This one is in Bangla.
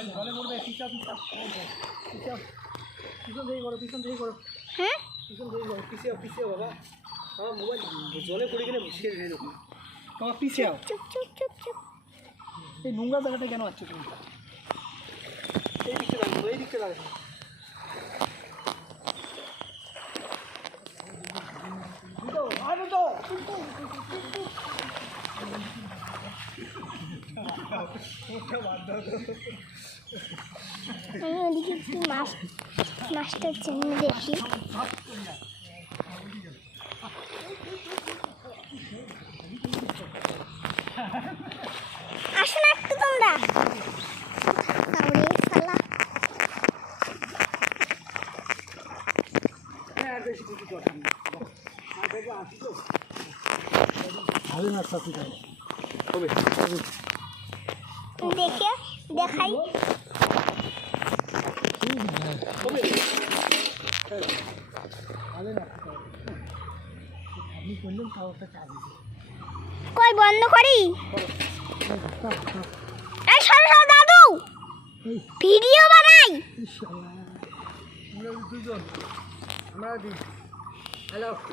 পিছাও পিছাও পিছাও পিছন থেকে করো পিছন থেকে করো হ্যাঁ? পিছন থেকে করো পিছিয়ে পিছিয়ে বাবা। আমার মোবাইল জলে পড়ে গেলে মুশকিল হয়ে যাবে চুপ চুপ চুপ এই নোংরা জায়গাটা কেন আছো তুমি? এই দিকটা লাগবে এই দিকটা দুটো আর দুটো আমি ওদিকে একটু মাছ মাছটা চিনি দেখি আসো না একটু তোমরা। ভালো না সাথে যাবে দেখে, দেখাই। কই, বন্ধ করি? এই সরো সরো, দাদু। ভিডিও বানাই। আমরা দুজন, আমরা দিই। হ্যালো।